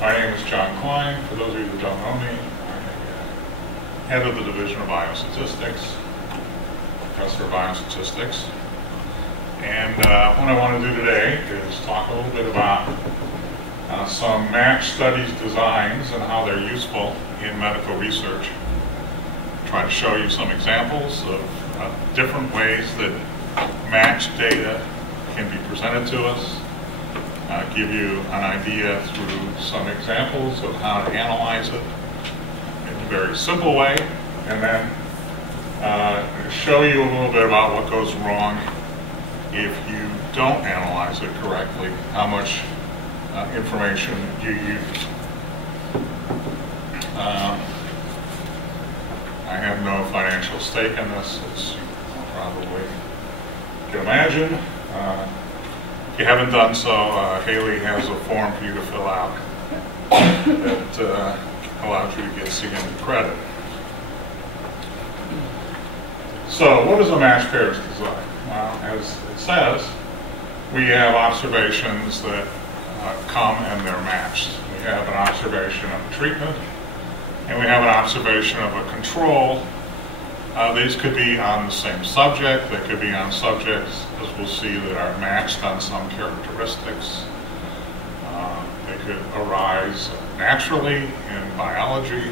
My name is John Klein. For those of you who don't know me, I'm head of the Division of Biostatistics, professor of Biostatistics. And what I want to do today is talk a little bit about some matched studies designs and how they're useful in medical research. Try to show you some examples of different ways that matched data can be presented to us. Give you an idea through some examples of how to analyze it in a very simple way, and then show you a little bit about what goes wrong if you don't analyze it correctly, how much information you use. I have no financial stake in this, as you probably can imagine. If you haven't done so, Haley has a form for you to fill out that allows you to get CME credit. So what is a matched pairs design? Well, as it says, we have observations that come and they're matched. We have an observation of a treatment, and we have an observation of a control. These could be on the same subject. They could be on subjects, as we'll see, that are matched on some characteristics. They could arise naturally in biology,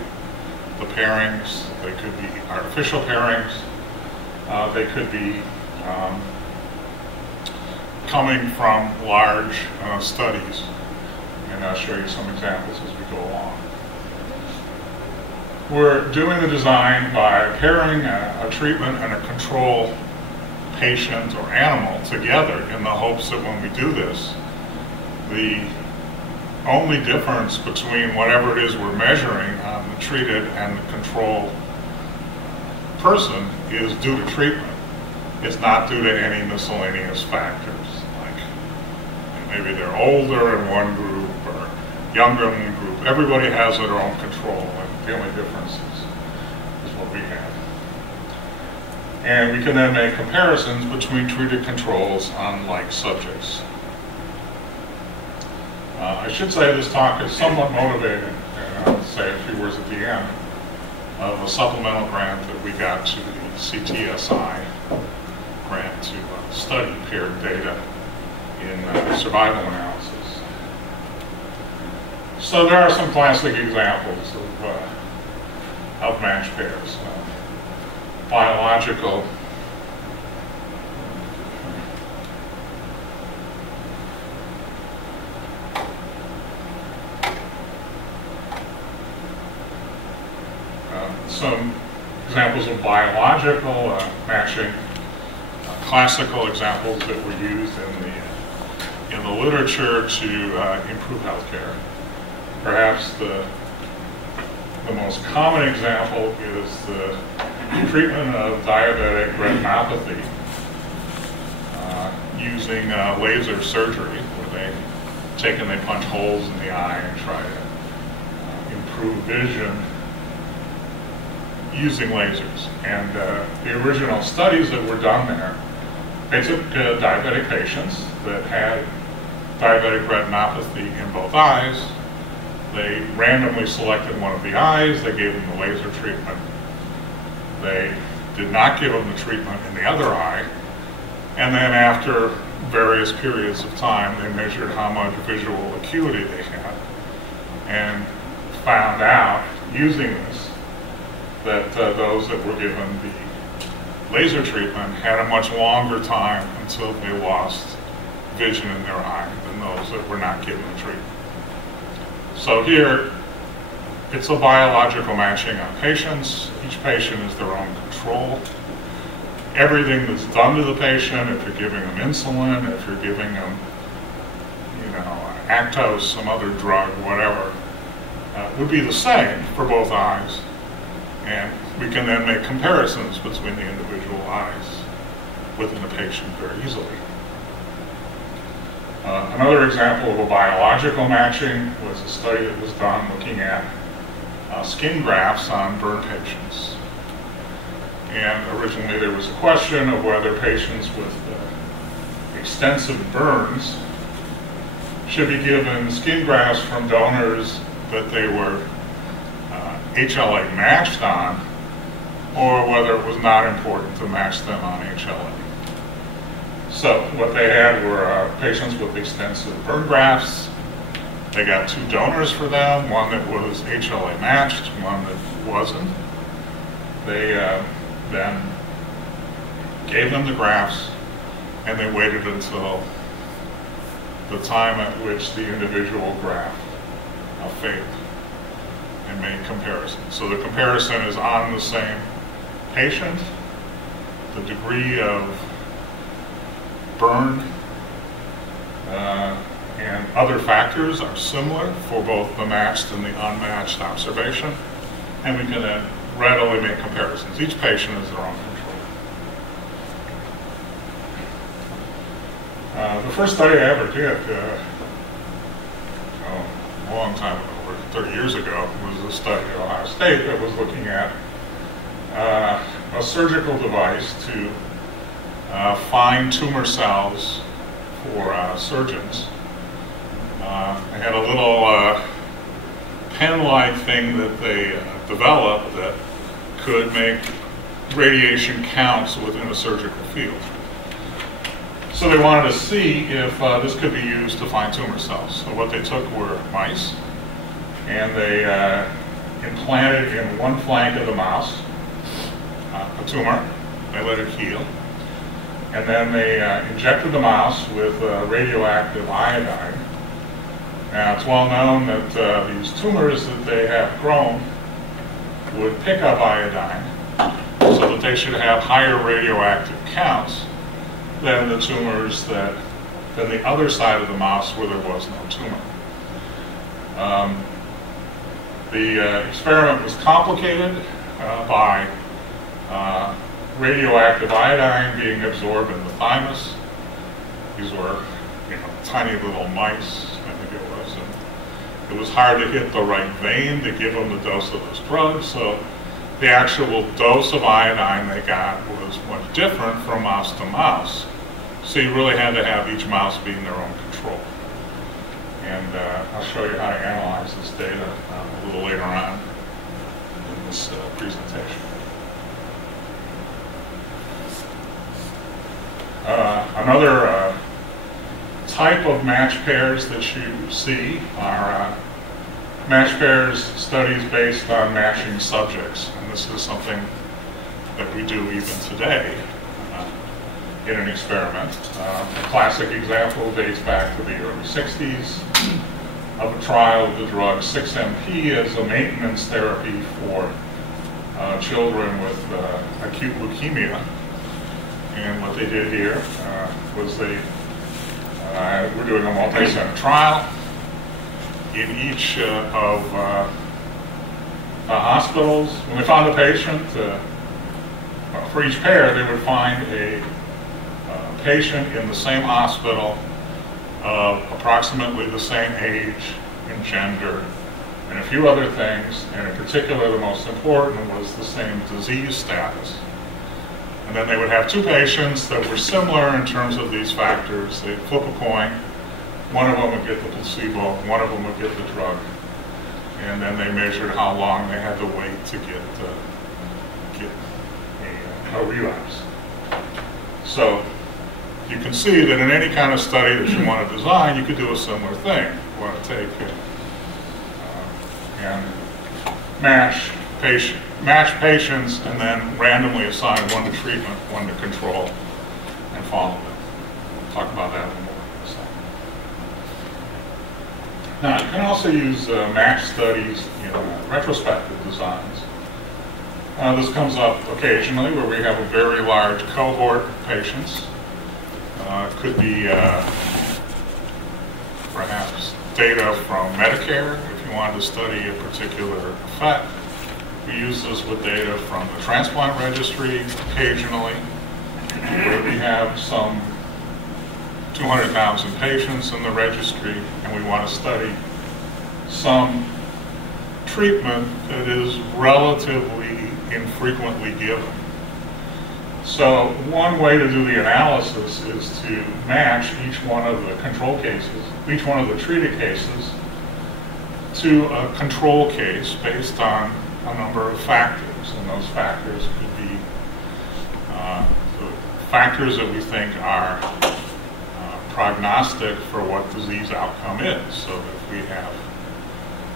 the pairings. They could be artificial pairings. They could be coming from large studies. And I'll show you some examples as we go along. We're doing the design by pairing a treatment and a control patient or animal together in the hopes that when we do this, the only difference between whatever it is we're measuring on the treated and the control person is due to treatment. It's not due to any miscellaneous factors, like maybe they're older in one group or younger in one group. Everybody has their own control. The only difference is what we have. And we can then make comparisons between treated controls on like subjects. I should say this talk is somewhat motivated, and I'll say a few words at the end, of a supplemental grant that we got to the CTSI grant to study paired data in survival analysis. So there are some classic examples of matched pairs. Biological some examples of biological matching, classical examples that were used in the literature to improve healthcare. Perhaps the most common example is the treatment of diabetic retinopathy using laser surgery, where they punch holes in the eye and try to improve vision using lasers. And the original studies that were done there, they took diabetic patients that had diabetic retinopathy in both eyes. They randomly selected one of the eyes. They gave them the laser treatment. They did not give them the treatment in the other eye. And then after various periods of time, they measured how much visual acuity they had and found out, using this, that those that were given the laser treatment had a much longer time until they lost vision in their eye than those that were not given the treatment. So here, it's a biological matching on patients. Each patient is their own control. Everything that's done to the patient, if you're giving them insulin, if you're giving them, Actos, some other drug, whatever, would be the same for both eyes. And we can then make comparisons between the individual eyes within the patient very easily. Another example of a biological matching was a study that was done looking at skin grafts on burn patients. And originally there was a question of whether patients with extensive burns should be given skin grafts from donors that they were HLA matched on, or whether it was not important to match them on HLA. So what they had were patients with extensive burn grafts. They got 2 donors for them, one that was HLA matched, one that wasn't. They then gave them the grafts, and they waited until the time at which the individual graft failed and made comparisons. So the comparison is on the same patient. The degree of burn and other factors are similar for both the matched and the unmatched observation, and we can then readily make comparisons. Each patient is their own control. The first study I ever did, a long time ago, over 30 years ago, was a study at Ohio State that was looking at a surgical device to find tumor cells for surgeons. They had a little pen-like thing that they developed that could make radiation counts within a surgical field. So they wanted to see if this could be used to find tumor cells. So what they took were mice, and they implanted in one flank of the mouse a tumor. They let it heal. And then they injected the mouse with radioactive iodine. Now, it's well known that these tumors that they have grown would pick up iodine, so that they should have higher radioactive counts than the tumors than the other side of the mouse where there was no tumor. The experiment was complicated by radioactive iodine being absorbed in the thymus. These were, tiny little mice, I think it was, and it was hard to hit the right vein to give them the dose of this drug, so the actual dose of iodine they got was much different from mouse to mouse. So you really had to have each mouse be in their own control. And I'll show you how to analyze this data a little later on in this presentation. Another type of match pairs that you see are match pairs studies based on matching subjects. And this is something that we do even today in an experiment. A classic example dates back to the early 60s of a trial of the drug 6-MP as a maintenance therapy for children with acute leukemia. And what they did here was they were doing a multi-center trial. In each of hospitals, when they found a patient, for each pair, they would find a patient in the same hospital of approximately the same age and gender and a few other things, and in particular the most important was the same disease status. And then they would have 2 patients that were similar in terms of these factors. They'd flip a coin. One of them would get the placebo, one of them would get the drug. And then they measured how long they had to wait to get a relapse. So you can see that in any kind of study that you want to design, you could do a similar thing. You want to take and match patients and then randomly assign one to treatment, one to control, and follow them. We'll talk about that a little more in a second. Now, you can also use match studies in retrospective designs. This comes up occasionally where we have a very large cohort of patients. It could be perhaps data from Medicare if you wanted to study a particular effect. We use this with data from the transplant registry occasionally, where we have some 200,000 patients in the registry, and we want to study some treatment that is relatively infrequently given. So one way to do the analysis is to match each one of the control cases, each one of the treated cases, to a control case based on a number of factors. And those factors could be the factors that we think are prognostic for what disease outcome is.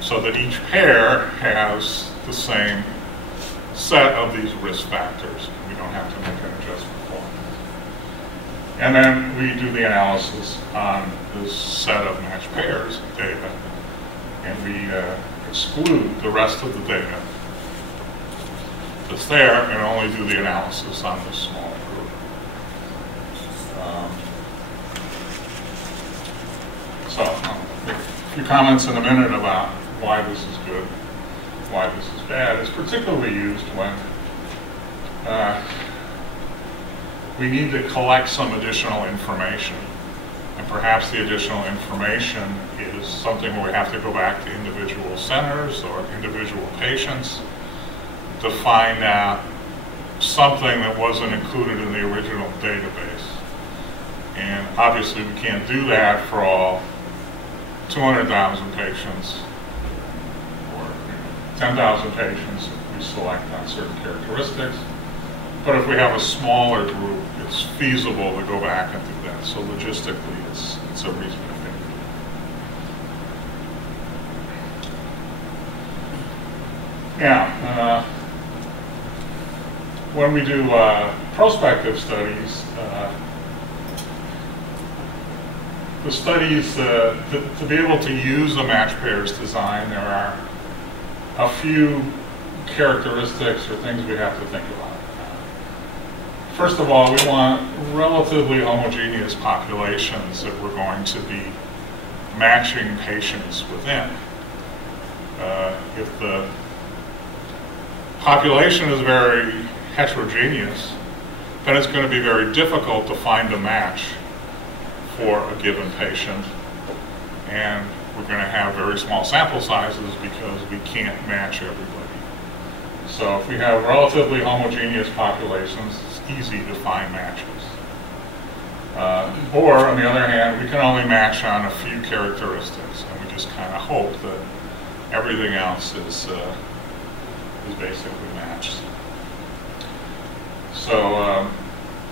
So that each pair has the same set of these risk factors. We don't have to make an adjustment for them. And then we do the analysis on this set of matched pairs of data, and we exclude the rest of the data that's there and only do the analysis on this small group. So I'll make a few comments in a minute about why this is good, why this is bad. It's particularly used when we need to collect some additional information. And perhaps the additional information is something where we have to go back to individual centers or individual patients to find out something that wasn't included in the original database. And obviously we can't do that for all 200,000 patients or 10,000 patients if we select on certain characteristics. But if we have a smaller group, it's feasible to go back and do that. So logistically, it's a reasonable thing to do. Yeah, when we do prospective studies, the studies, to be able to use a match pairs design, there are a few characteristics or things we have to think about. First of all, we want relatively homogeneous populations that we're going to be matching patients within. If the population is very heterogeneous, then it's going to be very difficult to find a match for a given patient, and we're going to have very small sample sizes because we can't match everybody. So if we have relatively homogeneous populations, it's easy to find matches. Or on the other hand, we can only match on a few characteristics, and we just kind of hope that everything else is basically matched. So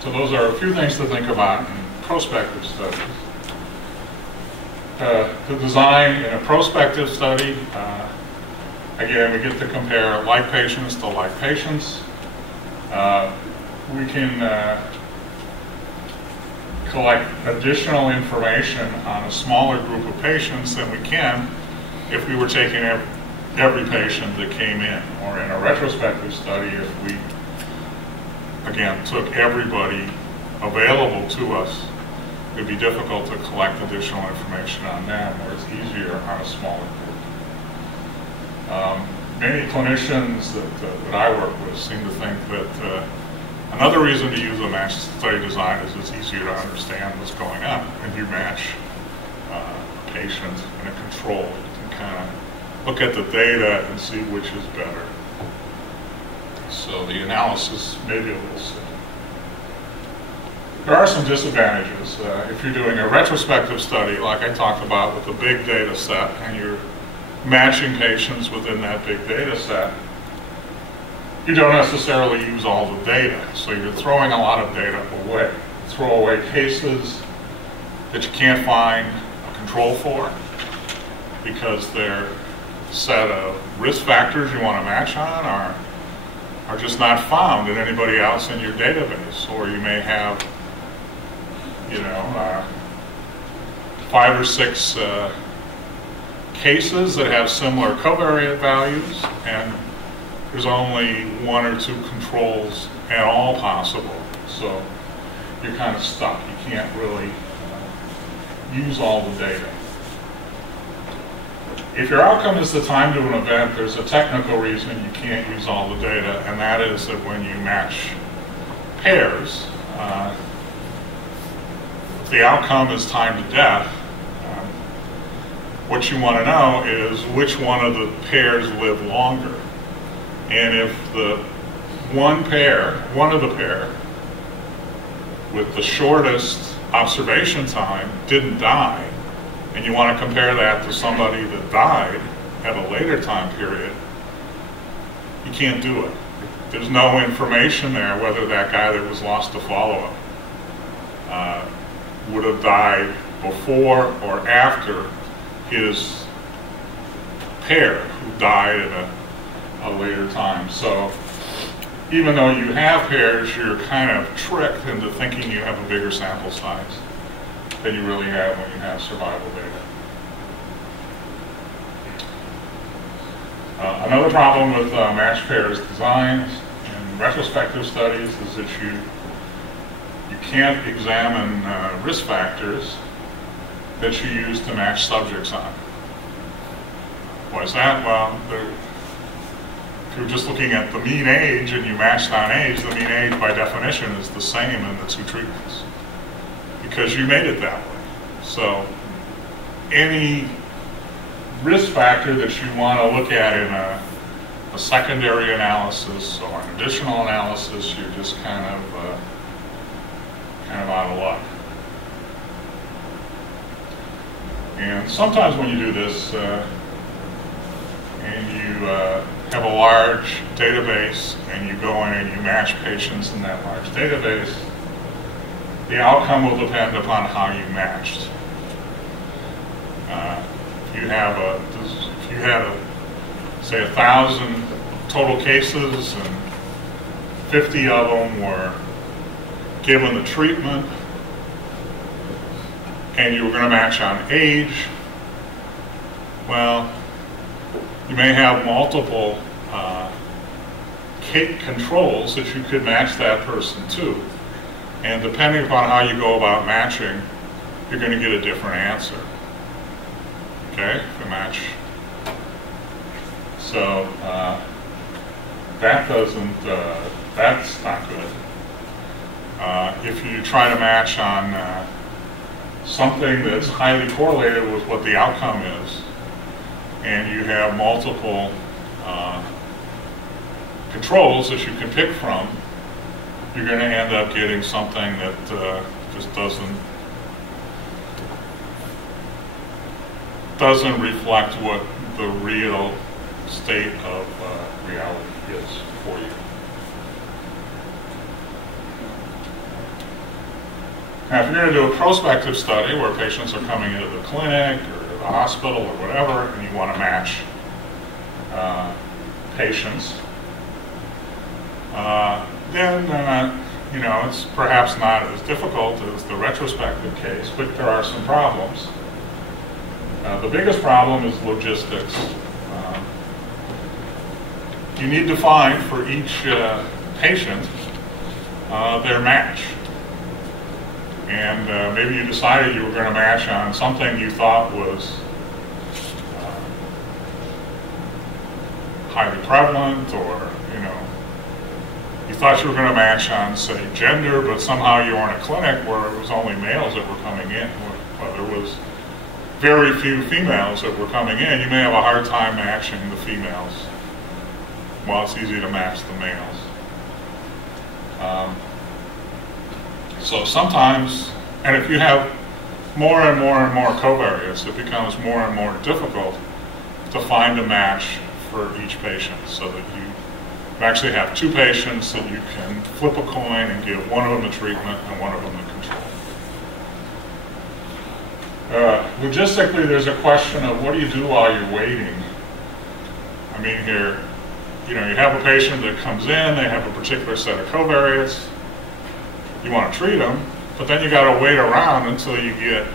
those are a few things to think about in prospective studies. The design in a prospective study, again, we get to compare like patients to like patients. We can collect additional information on a smaller group of patients than we can if we were taking every patient that came in. Or in a retrospective study, if we, again, took everybody available to us, it would be difficult to collect additional information on them, where it's easier on a smaller group. Many clinicians that I work with seem to think that another reason to use a matched study design is it's easier to understand what's going on. When you match a patient and a control, you can kind of look at the data and see which is better. So the analysis may be a little slow. There are some disadvantages. If you're doing a retrospective study, like I talked about with a big data set, and you're matching patients within that big data set, you don't necessarily use all the data. So you're throwing a lot of data away. Throw away cases that you can't find a control for because they're a set of risk factors you want to match on are just not found in anybody else in your database. Or you may have 5 or 6 cases that have similar covariate values, and there's only 1 or 2 controls at all possible. So you're kind of stuck. You can't really use all the data. If your outcome is the time to an event, there's a technical reason you can't use all the data, and that is that when you match pairs, if the outcome is time to death, what you want to know is which one of the pairs live longer. And if one of the pair with the shortest observation time didn't die, and you want to compare that to somebody that died at a later time period, you can't do it. There's no information there whether that guy that was lost to follow-up would have died before or after his pair who died at a later time. So even though you have pairs, you're kind of tricked into thinking you have a bigger sample size than you really have when you have survival data. Another problem with matched pairs designs in retrospective studies is that you can't examine risk factors that you use to match subjects on. Why is that? Well, if you're just looking at the mean age and you matched on age, the mean age by definition is the same in the two treatments because you made it that way. So any risk factor that you want to look at in a secondary analysis or an additional analysis, you're just kind of out of luck. And sometimes when you do this, and you have a large database and you go in and you match patients in that large database, the outcome will depend upon how you matched. If you had say 1,000 total cases and 50 of them were given the treatment and you were going to match on age, well, you may have multiple controls that you could match that person to. And depending upon how you go about matching, you're going to get a different answer. Okay, if you match. So that's not good. If you try to match on something that's highly correlated with what the outcome is, and you have multiple controls that you can pick from, you're going to end up getting something that just doesn't reflect what the real state of reality is for you. Now, if you're going to do a prospective study where patients are coming into the clinic or the hospital or whatever, and you want to match patients, then it's perhaps not as difficult as the retrospective case, but there are some problems. The biggest problem is logistics. You need to find for each patient their match. And maybe you decided you were going to match on something you thought was highly prevalent, or you thought you were going to match on, say, gender, but somehow you were in a clinic where it was only males that were coming in. Well, there was very few females that were coming in. You may have a hard time matching the females while it's easy to match the males. So sometimes, and if you have more and more and more covariates, it becomes more and more difficult to find a match for each patient, so that you actually have two patients that you can flip a coin and give one of them a treatment and one of them a control. Logistically, there's a question of what do you do while you're waiting? I mean, here, you have a patient that comes in, they have a particular set of covariates, you want to treat them, but then you got to wait around until you get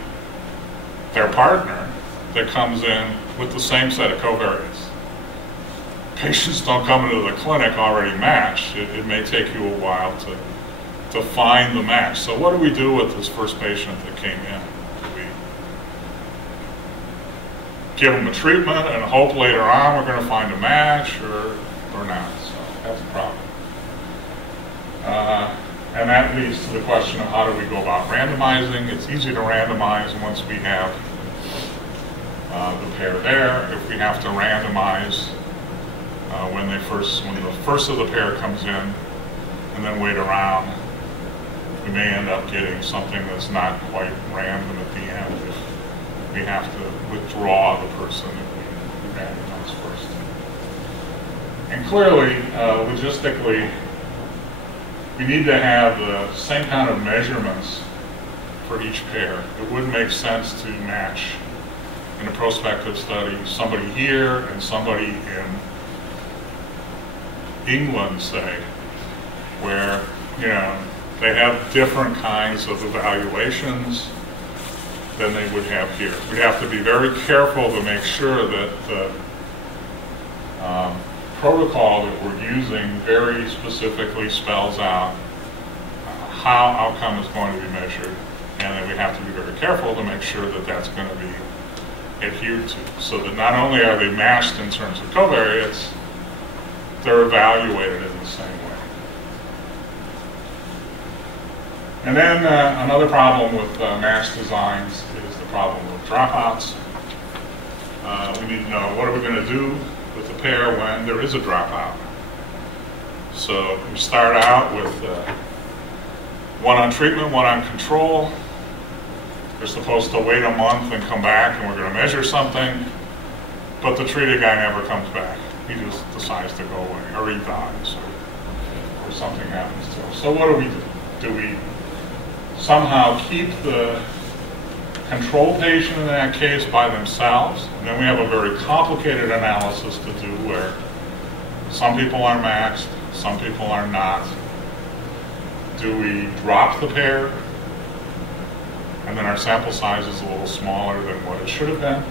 their partner that comes in with the same set of covariates. Patients don't come into the clinic already matched. It may take you a while to find the match. So what do we do with this first patient that came in? Do we give them a treatment and hope later on we're going to find a match, or not? So that's a problem. And that leads to the question of how do we go about randomizing. It's easy to randomize once we have the pair there. If we have to randomize when the first of the pair comes in and then wait around, we may end up getting something that's not quite random at the end if we have to withdraw the person that we randomized first. And clearly, logistically, we need to have the same kind of measurements for each pair. It wouldn't make sense to match in a prospective study somebody here and somebody in England, say, where, you know, they have different kinds of evaluations than they would have here. We have to be very careful to make sure that the protocol that we're using very specifically spells out how outcome is going to be measured, and then we have to be very careful to make sure that that's going to be adhered to, so that not only are they matched in terms of covariates, they're evaluated in the same way. And then another problem with matched designs is the problem with dropouts. We need to know, what are we going to do with the pair when there is a dropout? So we start out with one on treatment, one on control. They're supposed to wait a month and come back, and we're going to measure something, but the treated guy never comes back. He just decides to go away, or he dies, or something happens to him. So what do we do? Do we somehow keep the control patient in that case by themselves? And then we have a very complicated analysis to do where some people are matched, some people are not. Do we drop the pair, and then our sample size is a little smaller than what it should have been?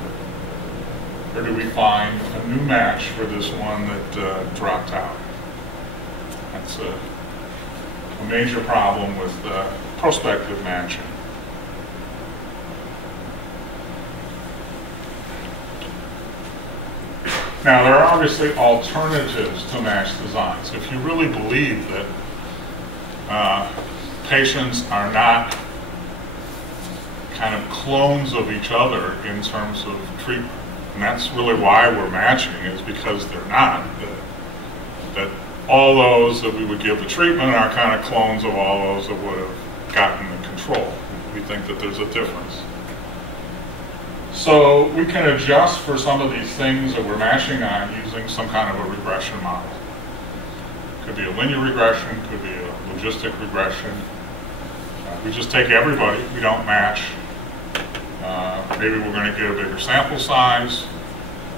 Or do we find a new match for this one that dropped out? That's a major problem with prospective matching. Now, there are obviously alternatives to matched designs. If you really believe that patients are not kind of clones of each other in terms of treatment, and that's really why we're matching, is because they're not. That all those that we would give the treatment are kind of clones of all those that would have gotten the control. We think that there's a difference. So we can adjust for some of these things that we're matching on using some kind of a regression model. Could be a linear regression, could be a logistic regression. We just take everybody, we don't match. Maybe we're going to get a bigger sample size,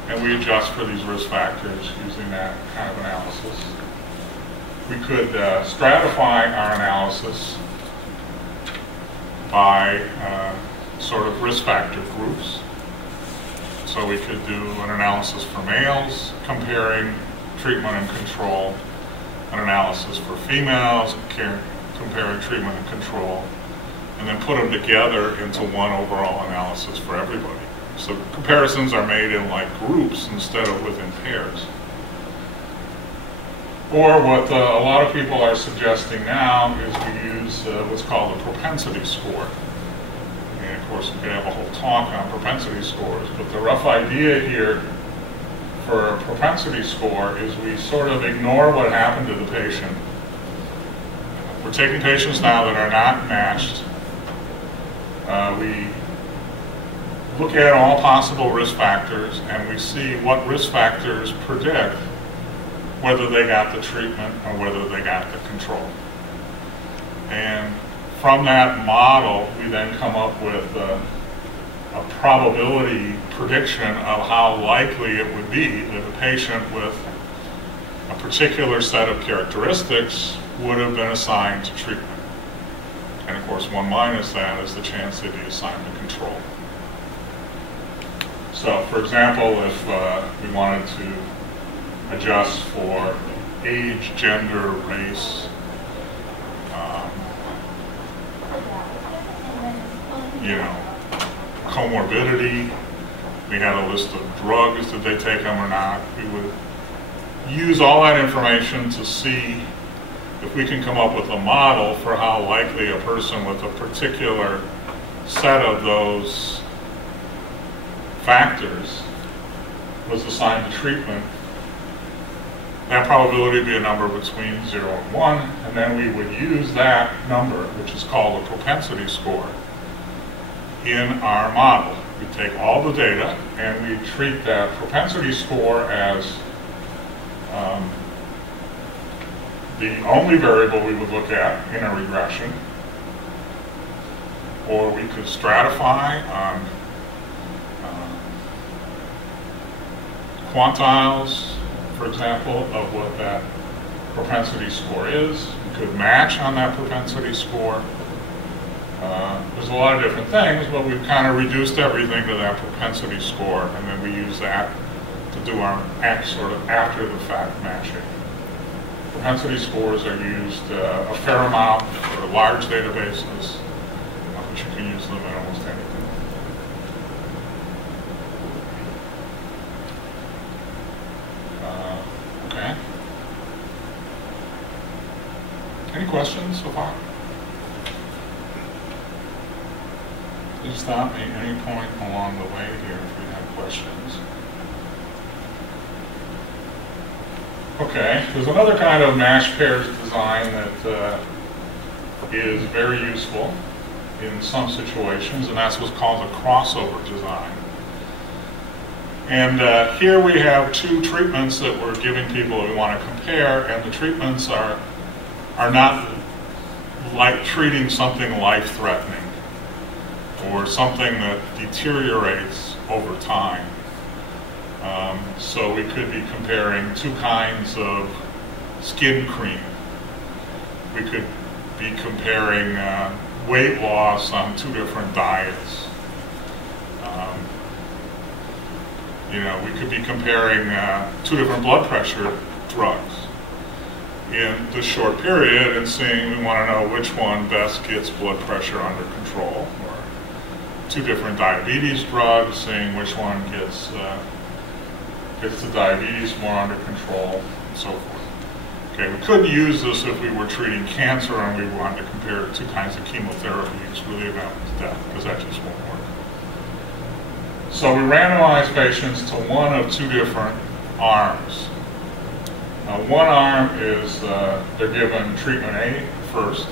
and we adjust for these risk factors using that kind of analysis. We could stratify our analysis by sort of risk factor groups. So we could do an analysis for males comparing treatment and control, an analysis for females comparing treatment and control, and then put them together into one overall analysis for everybody. So comparisons are made in like groups instead of within pairs. Or what a lot of people are suggesting now is we use what's called a propensity score. And of course, we could have a whole talk on propensity scores, but the rough idea here for a propensity score is we sort of ignore what happened to the patient. We're taking patients now that are not matched. We look at all possible risk factors, and we see what risk factors predict whether they got the treatment or whether they got the control. And from that model, we then come up with a probability prediction of how likely it would be that a patient with a particular set of characteristics would have been assigned to treatment. And of course, 1 minus that is the chance they'd be assigned to control. So, for example, if we wanted to adjust for age, gender, race, comorbidity, we had a list of drugs, did they take them or not, we would use all that information to see if we can come up with a model for how likely a person with a particular set of those factors was assigned to treatment That probability would be a number between 0 and 1, and then we would use that number, which is called a propensity score, in our model. We take all the data and we treat that propensity score as the only variable we would look at in a regression, or we could stratify on quantiles, for example, of what that propensity score is. We could match on that propensity score. There's a lot of different things, but we've kind of reduced everything to that propensity score, and then we use that to do our sort of after-the-fact matching. Propensity scores are used a fair amount for large databases, but you can use them in almost anything. Okay. Any questions so far? Please stop me at any point along the way here if you have questions. Okay, there's another kind of matched pairs design that is very useful in some situations, and that's what's called a crossover design. And here we have two treatments that we're giving people that we want to compare, and the treatments are not like treating something life-threatening or something that deteriorates over time. So we could be comparing two kinds of skin cream. We could be comparing weight loss on two different diets. We could be comparing two different blood pressure drugs in this short period and seeing, we want to know which one best gets blood pressure under control, or two different diabetes drugs, seeing which one gets the diabetes more under control, and so forth. Okay, we couldn't use this if we were treating cancer and we wanted to compare two kinds of chemotherapy, because really that was death, because that just won't work. So we randomize patients to one of two different arms. One arm is they're given treatment A first,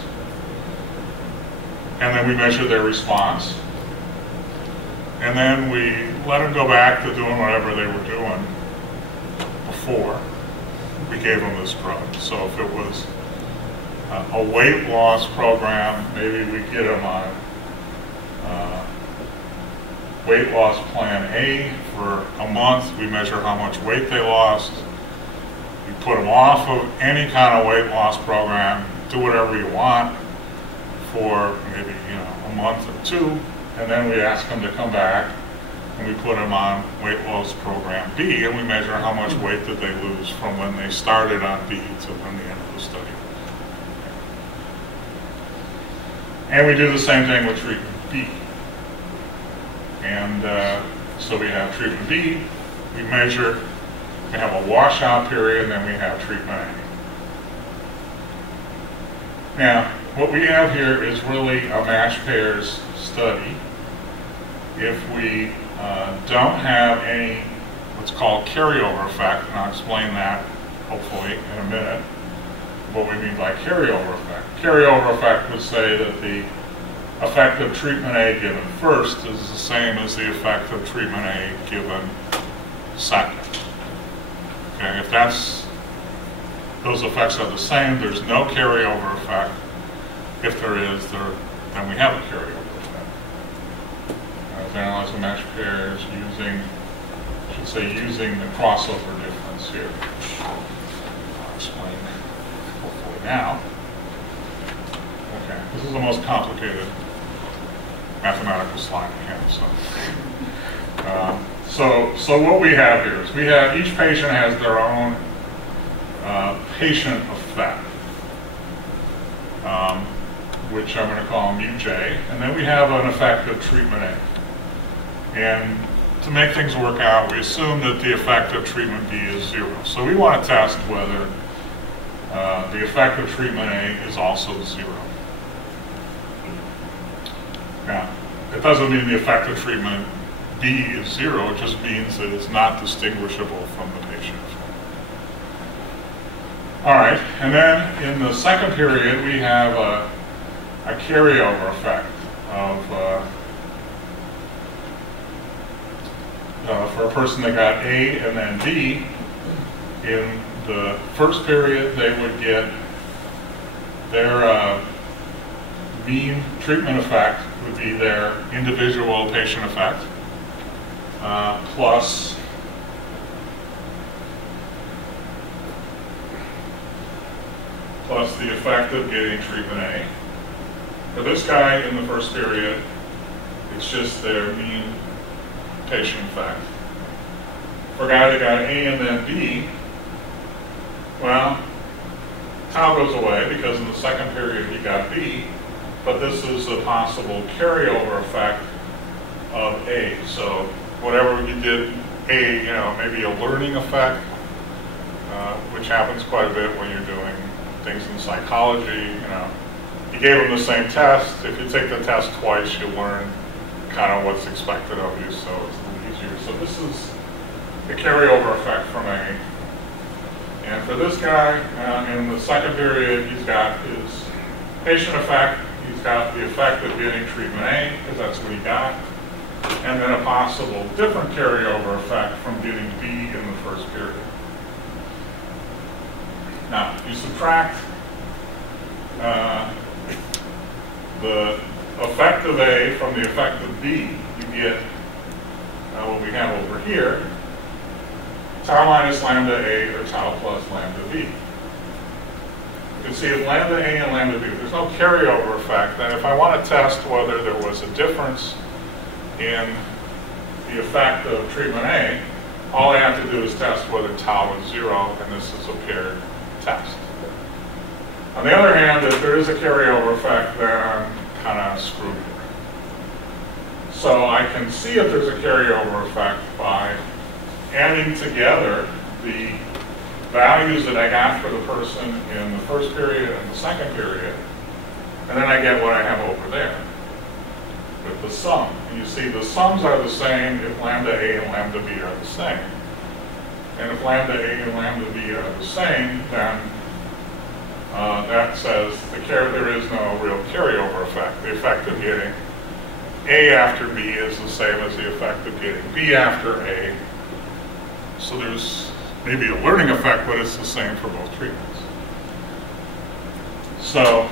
and then we measure their response. And then we let them go back to doing whatever they were doing before we gave them this drug. So if it was a weight loss program, maybe we get them on weight loss plan A for a month. We measure how much weight they lost. We put them off of any kind of weight loss program, do whatever you want for maybe a month or two, and then we ask them to come back and we put them on weight loss program B, and we measure how much weight did they lose from when they started on B to when the end of the study. And we do the same thing with treatment B. And so we have treatment B, we measure, we have a washout period, and then we have treatment A. Now, what we have here is really a matched pairs study. If we don't have any what's called carryover effect, and I'll explain that hopefully in a minute, what we mean by carryover effect. Carryover effect would say that the effect of treatment A given first is the same as the effect of treatment A given second. Okay, if those effects are the same, there's no carryover effect. If there is, then we have a carryover effect. Analyze the matched pairs using the crossover difference here. I'll explain hopefully now. Okay, this is the most complicated mathematical slide we have. So what we have here is each patient has their own patient effect, which I'm going to call mu J, and then we have an effect of treatment A. And to make things work out, we assume that the effect of treatment B is 0. So we want to test whether the effect of treatment A is also 0. Now, it doesn't mean the effect of treatment B is 0, it just means that it's not distinguishable from the patient effect. All right, and then in the second period, we have a carryover effect of, for a person that got A and then B. In the first period, they would get their mean treatment effect would be their individual patient effect, plus the effect of getting treatment A. For this guy in the first period, it's just their mean patient effect. For a guy that got A and then B, well, tau goes away because in the second period he got B, but this is a possible carryover effect of A. So whatever you did A, maybe a learning effect, which happens quite a bit when you're doing things in psychology. You gave them the same test. If you take the test twice, you learn kind of what's expected of you, so it's a little easier. So this is the carryover effect from A. And for this guy, in the second period, he's got his patient effect. He's got the effect of getting treatment A, because that's what he got. And then a possible different carryover effect from getting B in the first period. Now, you subtract the effect of A from the effect of B, you get what we have over here, tau minus lambda A or tau plus lambda B. You can see if lambda A and lambda B, there's no carryover effect, then if I want to test whether there was a difference in the effect of treatment A, all I have to do is test whether tau is 0, and this is a paired test. On the other hand, if there is a carryover effect, then I'm kind of screwed here. So I can see if there's a carryover effect by adding together the values that I got for the person in the first period and the second period, and then I get what I have over there with the sum. And you see the sums are the same if lambda A and lambda B are the same. And if lambda A and lambda B are the same, then that says there is no real carryover effect. The effect of getting A after B is the same as the effect of getting B after A. So there's maybe a learning effect, but it's the same for both treatments. So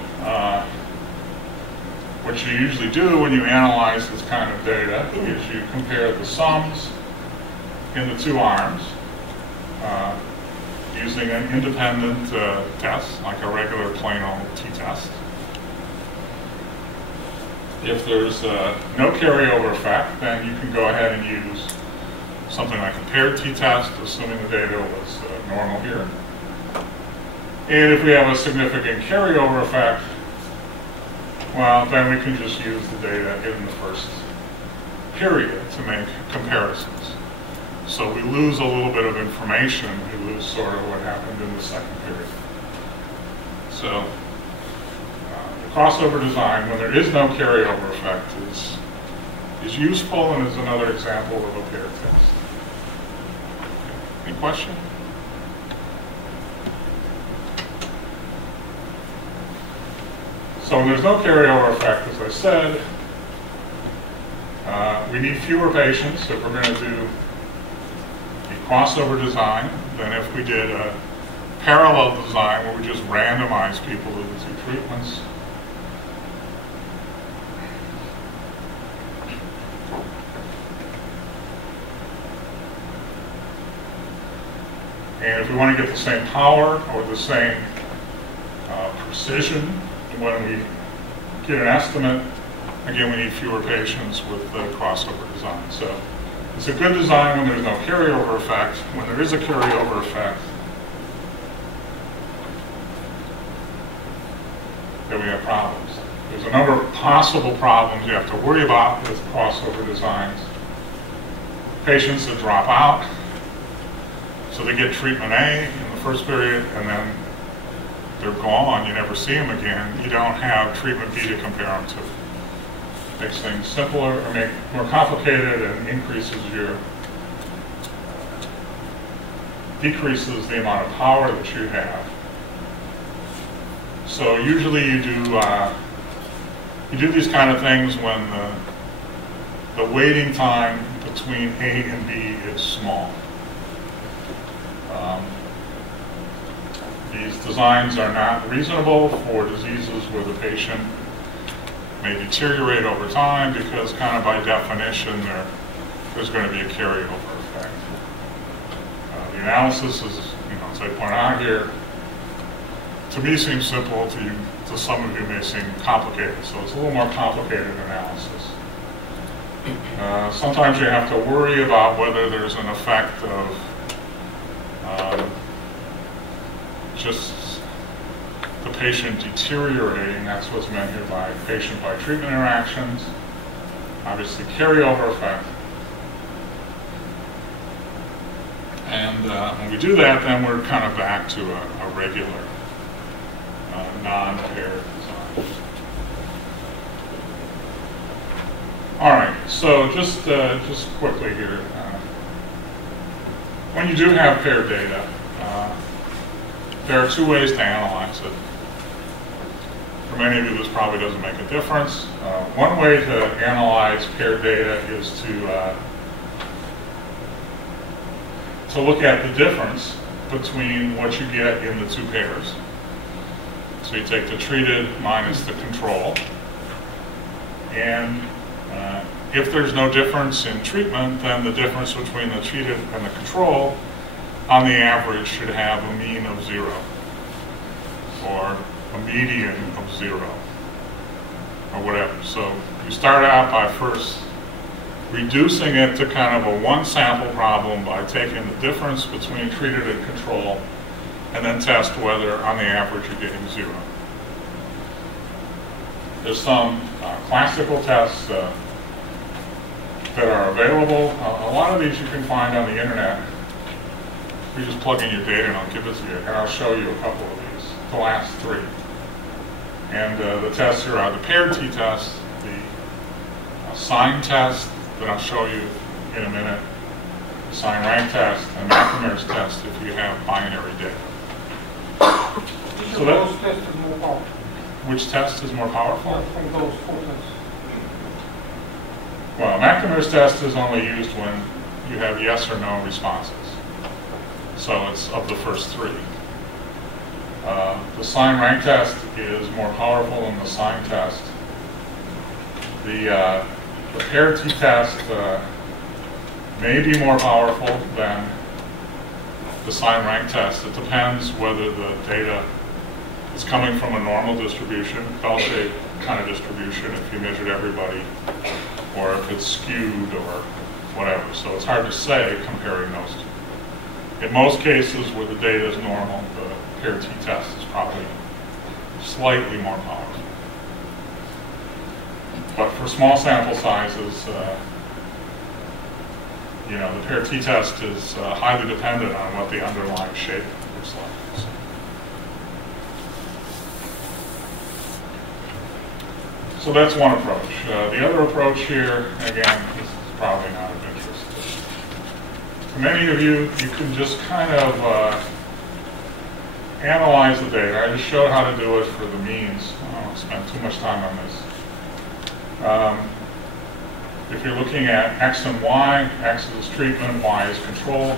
what you usually do when you analyze this kind of data is you compare the sums in the two arms using an independent test, like a regular plain old t-test. If there's no carryover effect, then you can go ahead and use something like a paired t-test, assuming the data was normal here. And if we have a significant carryover effect, well, then we can just use the data in the first period to make comparisons. So we lose a little bit of information. We lose sort of what happened in the second period. So the crossover design, when there is no carryover effect, is useful and is another example of a paired test. Any question? So when there's no carryover effect, as I said, we need fewer patients if we're going to do a crossover design than if we did a parallel design where we just randomize people to the two treatments. And if we want to get the same power or the same precision when we get an estimate, again, we need fewer patients with the crossover design. So it's a good design when there's no carryover effect. When there is a carryover effect, then we have problems. There's a number of possible problems you have to worry about with crossover designs. Patients that drop out, so they get treatment A in the first period, and then they're gone, you never see them again. You don't have treatment B to compare them to. Makes things simpler, or make more complicated, and decreases the amount of power that you have So usually you do these kind of things when the waiting time between A and B is small. These designs are not reasonable for diseases where the patient may deteriorate over time because kind of by definition there's going to be a carryover effect. The analysis is, as I point out here, to me seems simple, to some of you may seem complicated, so it's a little more complicated analysis. Sometimes you have to worry about whether there's an effect of just the patient deteriorating. That's what's meant here by patient by treatment interactions. Obviously carryover effect. And when we do that, then we're kind of back to a regular non-paired design. All right, so just quickly here. When you do have paired data, there are two ways to analyze it. For many of you, this probably doesn't make a difference. One way to analyze paired data is to look at the difference between what you get in the two pairs. So you take the treated minus the control, and if there's no difference in treatment, then the difference between the treated and the control on the average should have a mean of 0 or a median of 0 or whatever. So you start out by first reducing it to kind of a one sample problem by taking the difference between treated and control and then test whether on the average you're getting 0. There's some classical tests that are available. A lot of these you can find on the internet. You just plug in your data and I'll give it to you, and I'll show you a couple of these, the last 3. And the tests here are the paired t-test, the sign test that I'll show you in a minute, the sign rank test, and McNamara's test if you have binary data. So those tests is more powerful. Which test is more powerful? From those 4 tests. Well, McNamara's test is only used when you have yes or no responses. So it's of the first 3. The sign rank test is more powerful than the sign test. The paired t-test may be more powerful than the sign rank test. It depends whether the data is coming from a normal distribution, bell-shaped kind of distribution, if you measured everybody, or if it's skewed or whatever. So it's hard to say comparing those two. In most cases where the data is normal, the paired t-test is probably slightly more powerful. But for small sample sizes, the paired t-test is highly dependent on what the underlying shape looks like. So that's one approach. The other approach here, again, this is probably not of interest. For many of you, you can just kind of analyze the data. I just showed how to do it for the means. I don't want to spend too much time on this. If you're looking at X and Y, X is treatment, Y is control,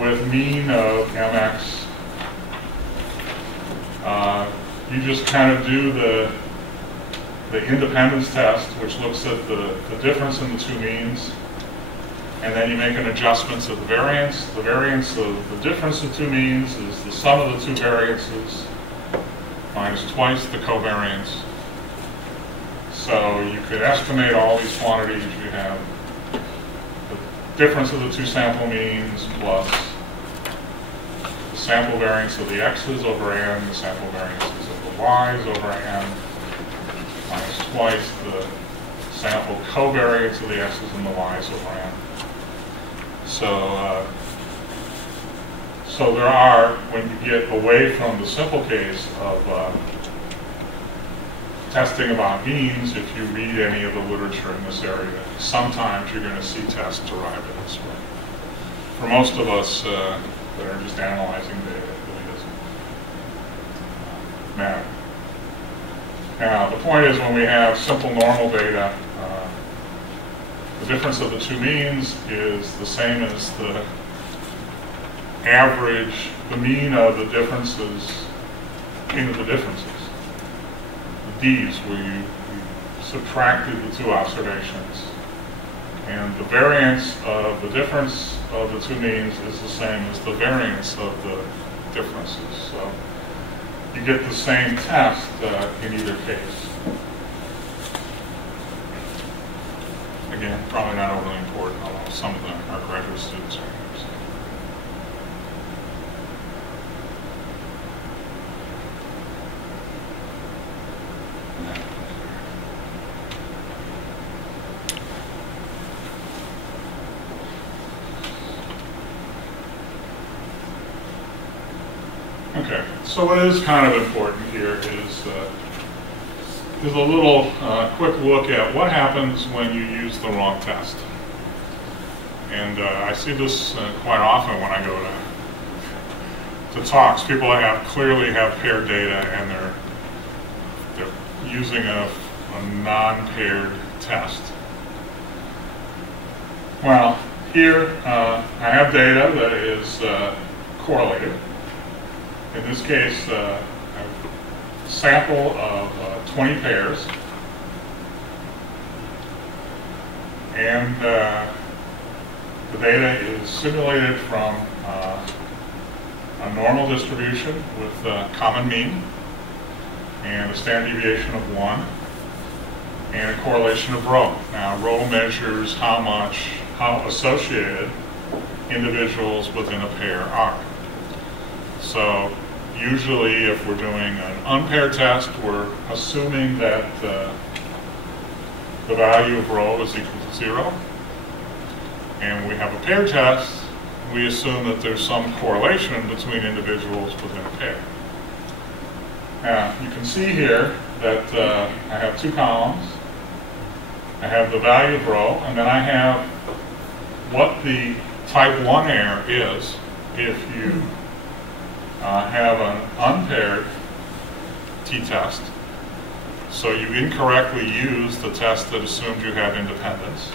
with mean of MX, you just kind of do the independence test, which looks at the difference in the two means, and then you make an adjustment to the variance. The variance of the difference of two means is the sum of the two variances minus twice the covariance. So you could estimate all these quantities. You have the difference of the two sample means plus the sample variance of the x's over n, the sample variances of the y's over n, minus twice the sample covariance of the x's and the y's over n. So there are, when you get away from the simple case of testing about means, if you read any of the literature in this area, sometimes you're going to see tests derived in this way. For most of us that are just analyzing data, it really isn't. matter. Now, the point is when we have simple normal data, the difference of the two means is the same as the average, the mean of the differences into the differences. The D's, where you subtracted the two observations. And the variance of the difference of the two means is the same as the variance of the differences. So you get the same test in either case. Again, probably not overly important, although some of them our graduate students are interested. Okay, so what is kind of important here is a little quick look at what happens when you use the wrong test. And I see this quite often when I go to talks. People that clearly have paired data and they're using a non-paired test. Well, here I have data that is correlated. In this case, a sample of 20 pairs, and the data is simulated from a normal distribution with a common mean and a standard deviation of 1 and a correlation of rho. Now, rho measures how associated individuals within a pair are. So usually if we're doing an unpaired test, we're assuming that the value of rho is equal to 0. And when we have a paired test, we assume that there's some correlation between individuals within a pair. Now, you can see here that I have two columns. I have the value of rho, and then I have what the type 1 error is if you have an unpaired t-test. So you incorrectly used the test that assumed you had independence.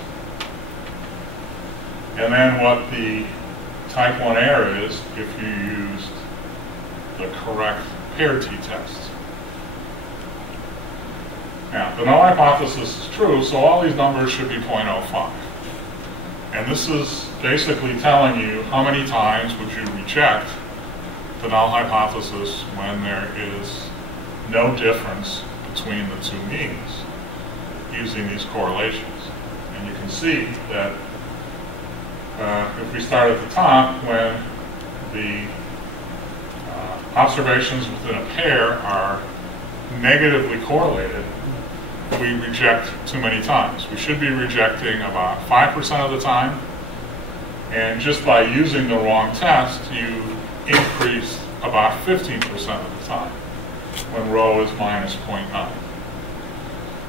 And then what the type 1 error is if you used the correct paired t-test. Now, the null hypothesis is true, so all these numbers should be 0.05. And this is basically telling you how many times would you reject the null hypothesis when there is no difference between the two means using these correlations. And you can see that if we start at the top, when the observations within a pair are negatively correlated, we reject too many times. We should be rejecting about 5% of the time, and just by using the wrong test, you increase about 15% of the time when rho is minus 0.9.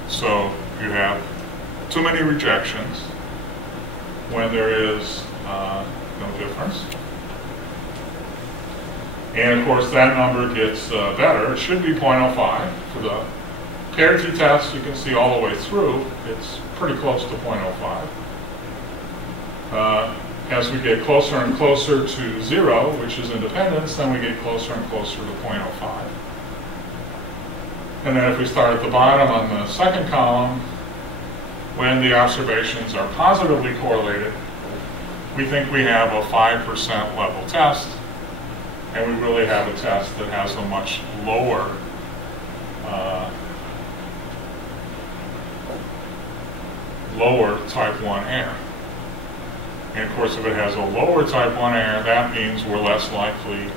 So you have too many rejections when there is no difference. And of course that number gets better. It should be 0.05 for the paired t-test. You can see all the way through it's pretty close to 0.05. As we get closer and closer to 0, which is independence, then we get closer and closer to 0.05. And then if we start at the bottom on the second column, when the observations are positively correlated, we think we have a 5% level test, and we really have a test that has a much lower type 1 error. And of course, if it has a lower type 1 error, that means we're less likely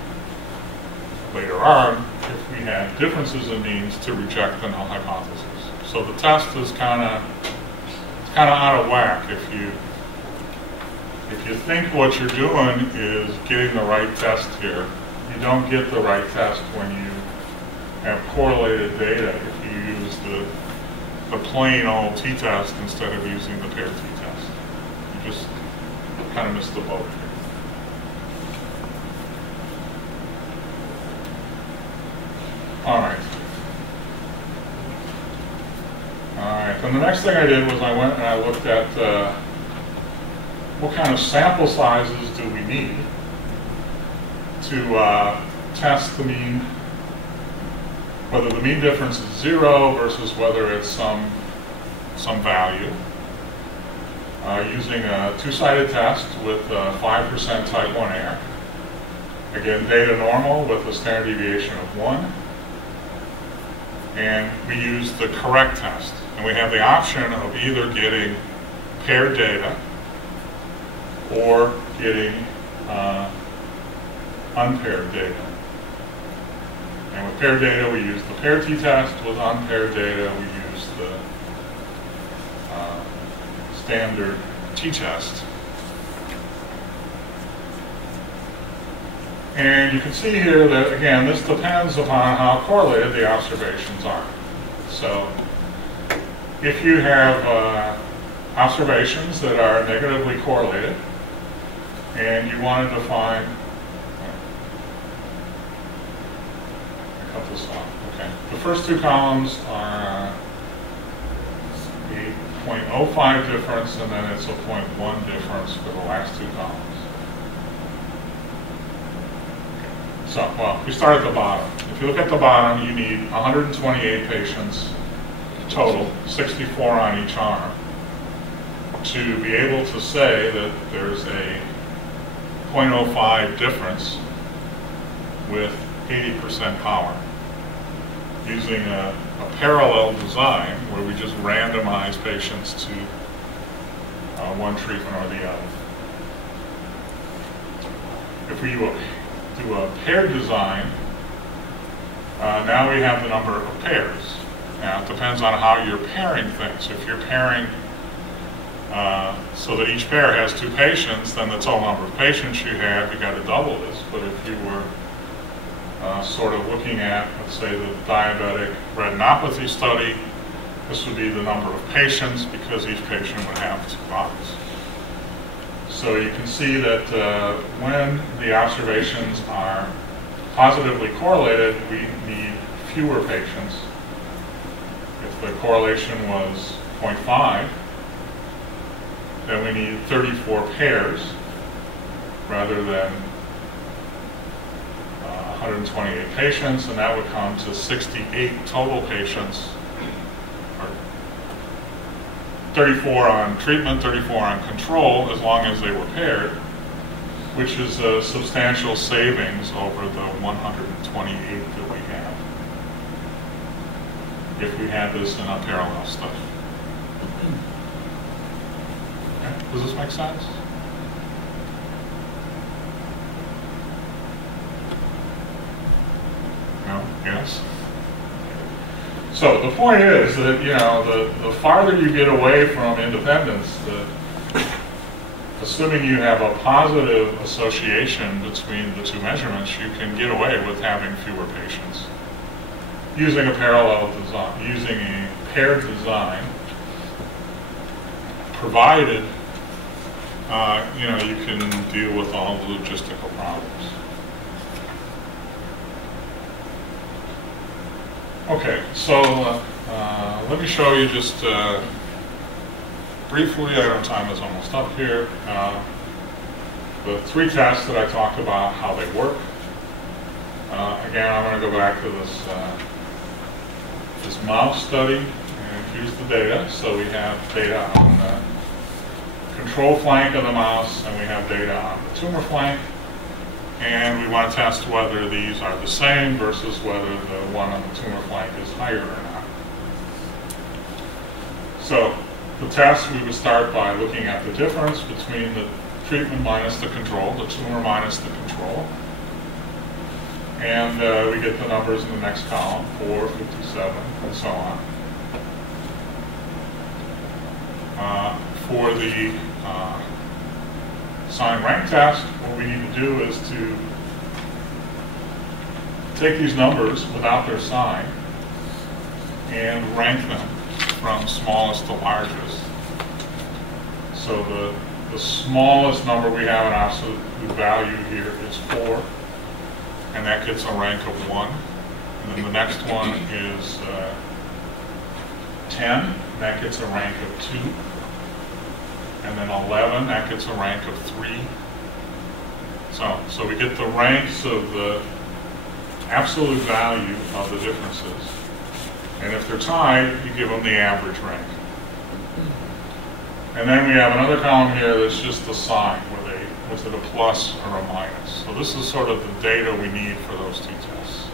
later on, if we have differences in means, to reject the null hypothesis. So the test is kind of out of whack. If you think what you're doing is getting the right test here, you don't get the right test when you have correlated data if you use the plain old t-test instead of using the paired t-test. You just kind of missed the boat here. All right. Then the next thing I did was I went and I looked at what kind of sample sizes do we need to test the mean, whether the mean difference is 0 versus whether it's some value. Using a two-sided test with 5% type 1 error. Again, data normal with a standard deviation of 1. And we use the correct test. And we have the option of either getting paired data or getting unpaired data. And with paired data, we use the pair t-test. With unpaired data, we use the standard t-test. And you can see here that, again, this depends upon how correlated the observations are. So if you have observations that are negatively correlated and you want to define, I cut this off, okay. The first two columns are a 0.05 difference, and then it's a 0.1 difference for the last two columns. So, well, we start at the bottom. If you look at the bottom, you need 128 patients total, 64 on each arm, to be able to say that there's a 0.05 difference with 80% power, using a parallel design where we just randomize patients to one treatment or the other. If we do a paired design, now we have the number of pairs. Now it depends on how you're pairing things. If you're pairing so that each pair has two patients, then the total number of patients you have, you got to double this. But if you were sort of looking at, let's say, the diabetic retinopathy study, this would be the number of patients because each patient would have two bodies. So you can see that when the observations are positively correlated, we need fewer patients. If the correlation was 0.5, then we need 34 pairs rather than 128 patients, and that would come to 68 total patients, or 34 on treatment, 34 on control, as long as they were paired, which is a substantial savings over the 128 that we have if we had this in a parallel study. Okay. Does this make sense? No? Yes? So the point is that, you know, the farther you get away from independence, assuming you have a positive association between the two measurements, you can get away with having fewer patients. Using a parallel design, using a paired design, provided you know, you can deal with all the logistical problems. Okay, so let me show you just briefly, I know time is almost up here, the three tests that I talked about, how they work. Again, I'm going to go back to this this mouse study, and here's the data. So we have data on the control flank of the mouse, and we have data on the tumor flank. And we want to test whether these are the same versus whether the one on the tumor flank is higher or not. So the test, we would start by looking at the difference between the treatment minus the control, the tumor minus the control. And we get the numbers in the next column, 4, 57, and so on. For the sign rank test, what we need to do is to take these numbers without their sign and rank them from smallest to largest. So the smallest number we have in absolute value here is 4, and that gets a rank of 1. And then the next one is 10, and that gets a rank of 2. And then 11, that gets a rank of 3. So we get the ranks of the absolute value of the differences. And if they're tied, you give them the average rank. And then we have another column here that's just the sign, was it a plus or a minus? So this is sort of the data we need for those two tests.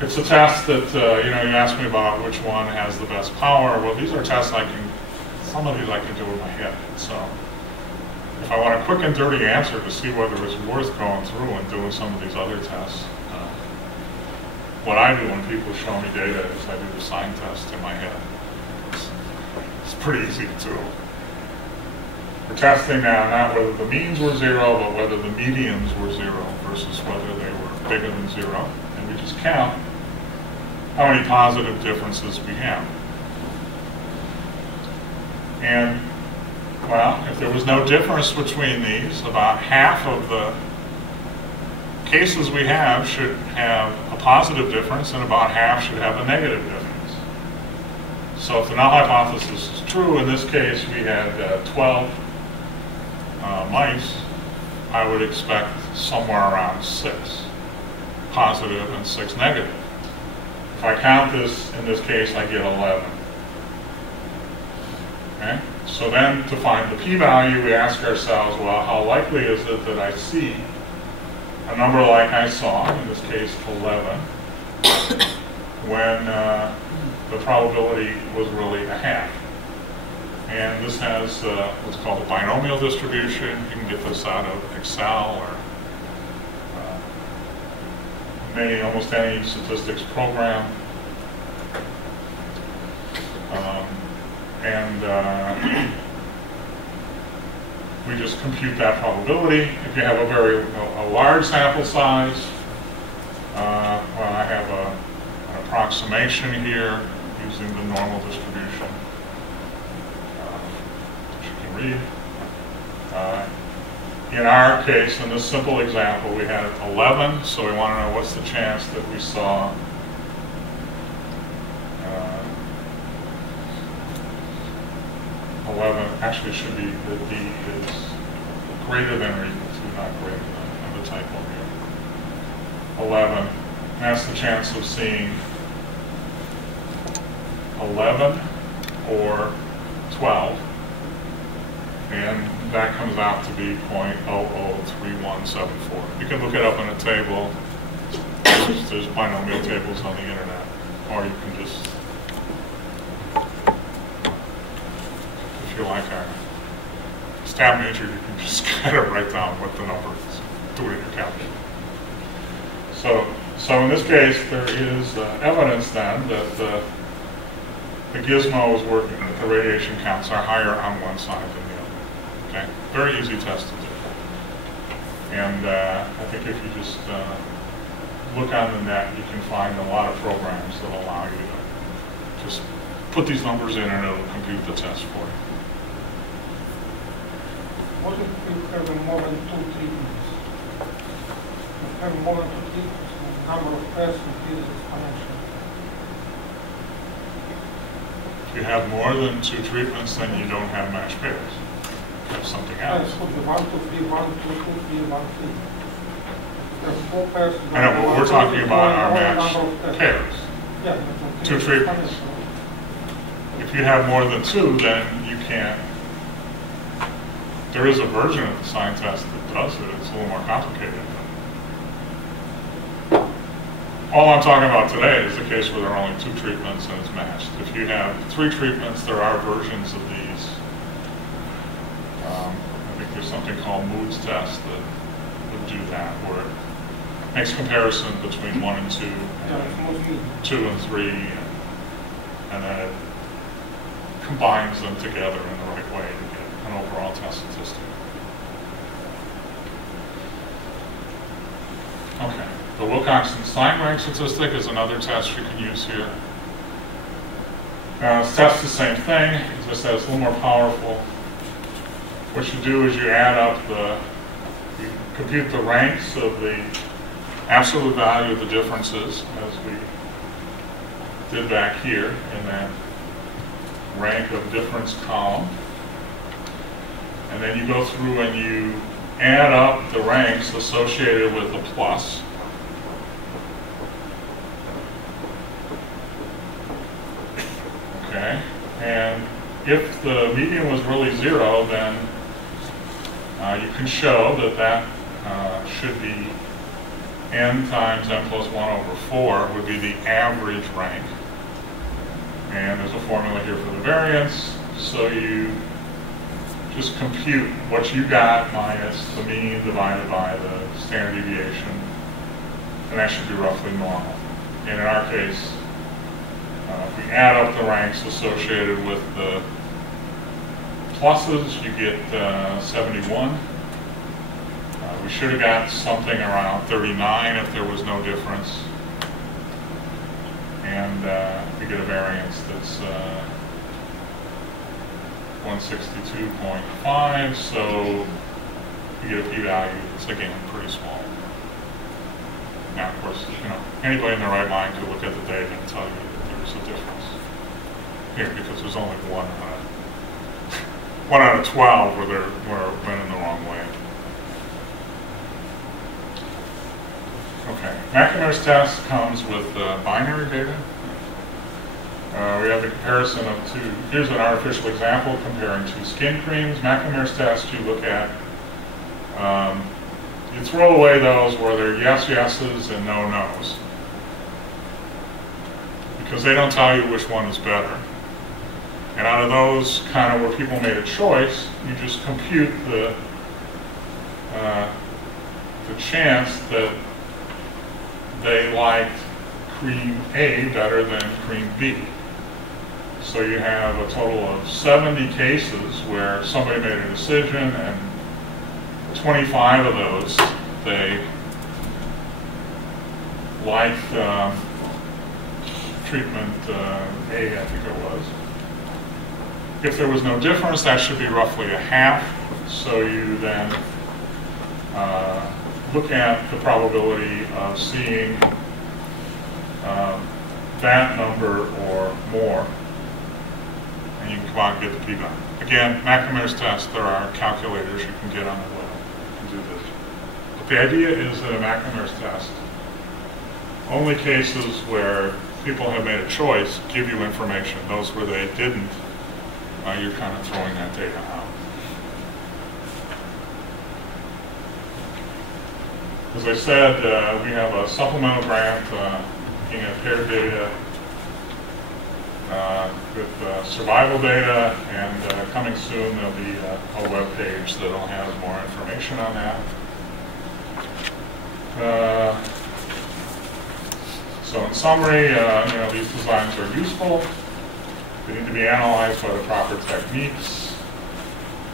It's a test that, you asked me about which one has the best power. Well, these are tests some of these I can do in my head. So if I want a quick and dirty answer to see whether it's worth going through and doing some of these other tests, what I do when people show me data is I do the sign test in my head. It's pretty easy to do. We're testing now not whether the means were 0, but whether the medians were 0 versus whether they were bigger than 0. And we just count how many positive differences we have. And, well, if there was no difference between these, about half of the cases we have should have a positive difference and about half should have a negative difference. So if the null hypothesis is true, in this case we had 12 mice, I would expect somewhere around 6 positive and 6 negative. If I count this, in this case, I get 11. Okay? So then to find the p-value, we ask ourselves, well, how likely is it that I see a number like I saw, in this case 11, when the probability was really a half? And this has what's called a binomial distribution. You can get this out of Excel or almost any statistics program. We just compute that probability. If you have a large sample size, well, I have an approximation here using the normal distribution, which you can read. In our case, in this simple example, we had 11, so we want to know what's the chance that we saw 11, actually it should be that D is greater than or equal to, not greater than. I have a typo here. 11, that's the chance of seeing 11 or 12, and that comes out to be 0.003174. You can look it up in a table. There's binomial tables on the internet, or you can just, if you like our stab major, you can just kind of write down what the number is, do it in your calculator. So in this case, there is evidence then that the gizmo is working, that the radiation counts are higher on one side than the other. Okay, very easy test to do. And I think if you just look on the net, you can find a lot of programs that allow you to just put these numbers in and it'll compute the test for you. What if you have more than 2 treatments? If you have more than 2 treatments, the number of pairs increases exponentially. If you have more than 2 treatments, then you don't have matched pairs. You have something else. It could be 1, 2, 3, 1, 2, 2, 3, 1, 3. There's 4 pairs. I know, but we're talking about our matched pairs. Yeah, 2 treatments. If you have more than 2, then you can't. There is a version of the sign test that does it. It's a little more complicated. All I'm talking about today is the case where there are only 2 treatments and it's matched. If you have 3 treatments, there are versions of these. I think there's something called Moods test that would do that, where it makes comparison between 1 and 2, and 2 and 3, and then it combines them together in the right way to get an overall test statistic. Okay. The Wilcoxon sign rank statistic is another test you can use here. This tests the same thing, it just says it's a little more powerful. What you do is you add up you compute the ranks of the absolute value of the differences, as we did back here in that rank of difference column. And then you go through and you add up the ranks associated with the plus. Okay, and if the median was really 0, then you can show that that should be n times n plus 1 over 4 would be the average rank. And there's a formula here for the variance, so you just compute what you got minus the mean divided by the standard deviation, and that should be roughly normal. And in our case, if we add up the ranks associated with the pluses, you get 71. We should have got something around 39 if there was no difference. And we get a variance that's 162.5, so you get a p-value that's, again, pretty small. Now, of course, anybody in their right mind could look at the data and tell you that there's a difference here, because there's only one out of 12 where it went in the wrong way. Okay, McNamara's test comes with binary data. We have the comparison of two. Here's an artificial example comparing two skin creams. McNamara's test, you look at, you throw away those where they're yes, yeses and no, nos, because they don't tell you which one is better. And out of those kind of where people made a choice, you just compute the chance that they liked cream A better than cream B. So you have a total of 70 cases where somebody made a decision, and 25 of those they liked treatment A, I think it was. If there was no difference, that should be roughly a half. So you then look at the probability of seeing that number or more, and you can come out and get the p-value. Again, McNamara's test, there are calculators you can get on the web and do this. But the idea is that a McNamara's test, only cases where people have made a choice give you information. Those where they didn't, you're kind of throwing that data out. As I said, we have a supplemental grant looking at paired data with survival data, and coming soon there'll be a web page that'll have more information on that. So in summary, these designs are useful. They need to be analyzed by the proper techniques.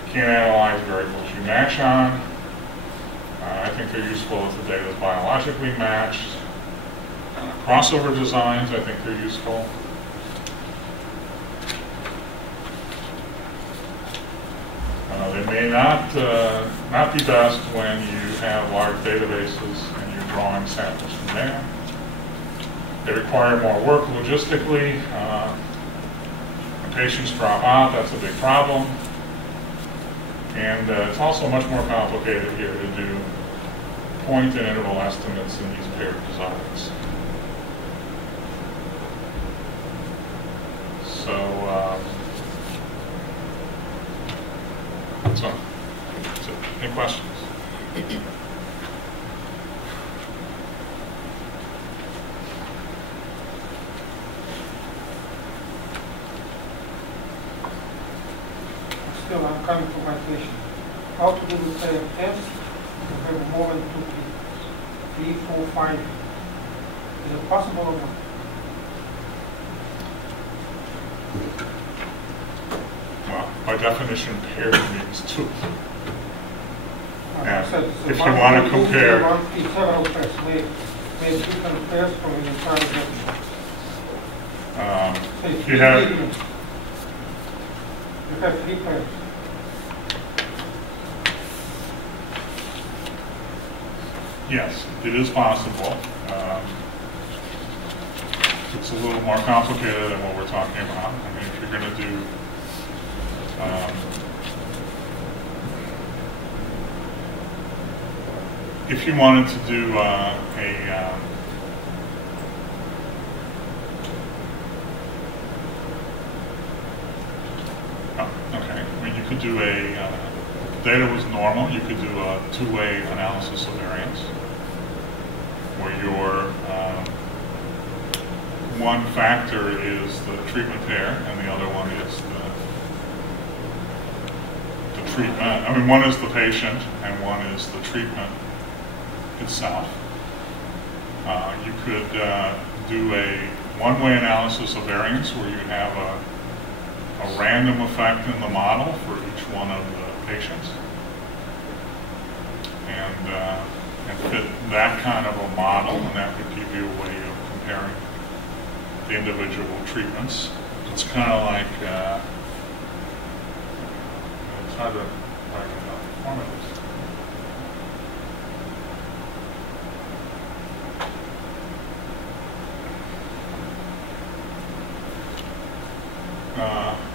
You can't analyze variables you match on. I think they're useful if the data is biologically matched. Crossover designs, I think they're useful. They may not be best when you have large databases and you're drawing samples from there. They require more work logistically. When patients drop out, that's a big problem. And it's also much more complicated here to do point and interval estimates in these paired designs. So any questions? Still, I'm coming to my question. How to do the same test to have more than 2 treatments? 3, 4, 5. Is it possible or not? Well, by definition, paired means 2. So if you want to compare, several tests, make different tests from the entire document. you have. You have 3 pairs. Yes, it is possible. it's a little more complicated than what we're talking about. I mean, if you're going to do if you wanted to do okay, I mean, you could do data was normal, you could do a two-way analysis of variance, where your one factor is the treatment pair, and the other one is the treatment. I mean, one is the patient, and one is the treatment itself. You could do a one-way analysis of variance, where you have a random effect in the model for each one of the patients, and fit that kind of a model, and that would give you a way of comparing the individual treatments. It's kind of like, it's hard to write about the formulas.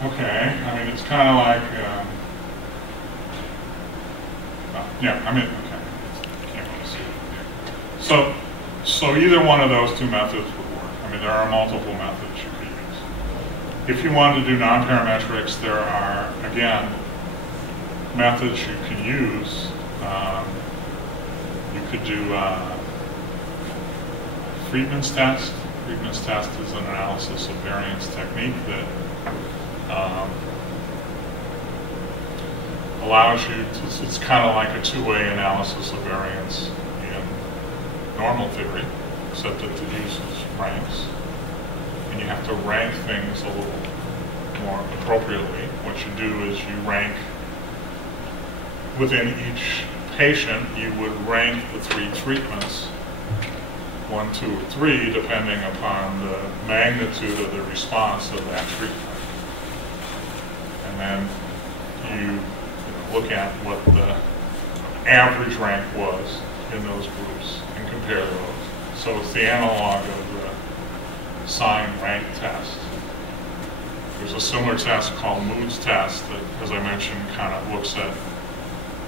Okay, I mean, it's kind of like, yeah, I mean, okay, can't really see it. So either one of those two methods would work. I mean, there are multiple methods you could use. If you wanted to do non-parametrics, there are, again, methods you can use. You could do Friedman's test. Friedman's test is an analysis of variance technique that allows you to, it's kind of like a two-way analysis of variance in normal theory, except that it uses ranks. And you have to rank things a little more appropriately. What you do is you rank within each patient, you would rank the three treatments, 1, 2, or 3, depending upon the magnitude of the response of that treatment. And then you look at what the average rank was in those groups and compare those. So it's the analog of the sign rank test. There's a similar test called Mood's test that, as I mentioned, kind of looks at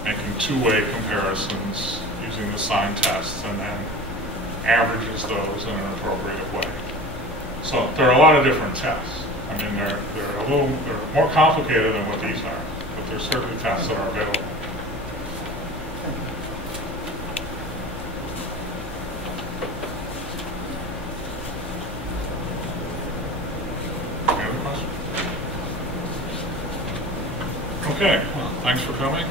making two-way comparisons using the sign test and then averages those in an appropriate way. So there are a lot of different tests. I mean, they're more complicated than what these are, but there's certainly tests that are available. Any other questions? Okay, well, thanks for coming.